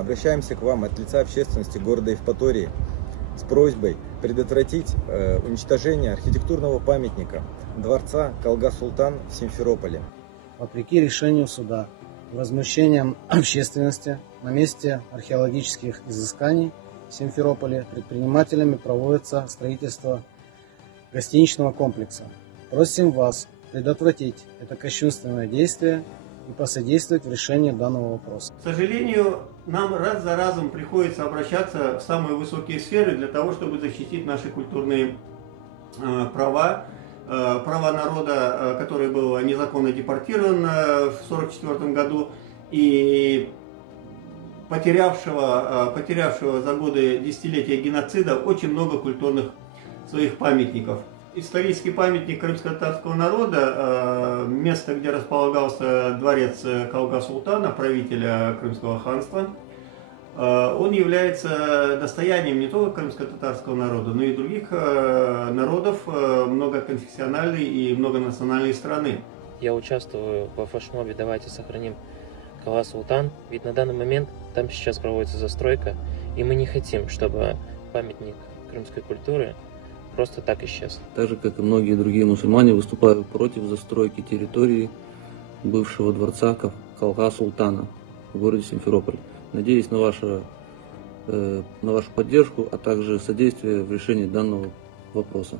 Обращаемся к вам от лица общественности города Евпатории с просьбой предотвратить уничтожение архитектурного памятника дворца Калга-Султан в Симферополе. Вопреки решению суда и возмущениям общественности на месте археологических изысканий в Симферополе предпринимателями проводится строительство гостиничного комплекса. Просим вас предотвратить это кощунственное действие и посодействовать в решении данного вопроса. К сожалению, нам раз за разом приходится обращаться в самые высокие сферы для того, чтобы защитить наши культурные права, права народа, который был незаконно депортирован в 1944 году и потерявшего за годы десятилетия геноцида очень много культурных своих памятников. Исторический памятник крымско-татарского народа, место, где располагался дворец Калга-Султана, правителя Крымского ханства, он является достоянием не только крымско-татарского народа, но и других народов многоконфессиональной и многонациональной страны. Я участвую во флешмобе «Давайте сохраним Калга-Султан», ведь на данный момент там сейчас проводится застройка, и мы не хотим, чтобы памятник крымской культуры просто так исчез. Так же, как и многие другие мусульмане, выступаю против застройки территории бывшего дворца Калга-Султана в городе Симферополь. Надеюсь на вашу поддержку, а также содействие в решении данного вопроса.